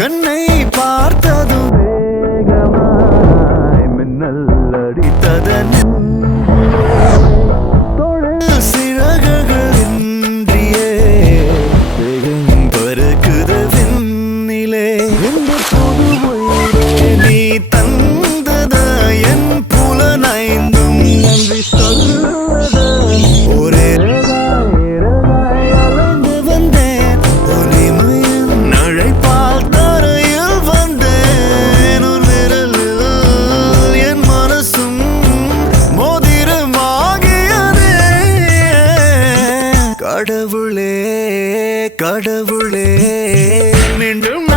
கண்ணை பார்த்ததும் வேகமாய் மின்னல் அடித்ததன் தொழில் சிறகுகளின்றியே வேகம் பறக்குது விண்ணிலே இந்த புது நீ தந்தத என் புலனைந்தும் நன்றி சொல்லுத ஒரே அலைந்து வந்தேன் ஒளிமையின் நழைப்பால் தரையில் வந்தேன் ஒரு விரலில் என் மனசும் மோதிரமாகியதே கடவுளே கடவுளே மீண்டும்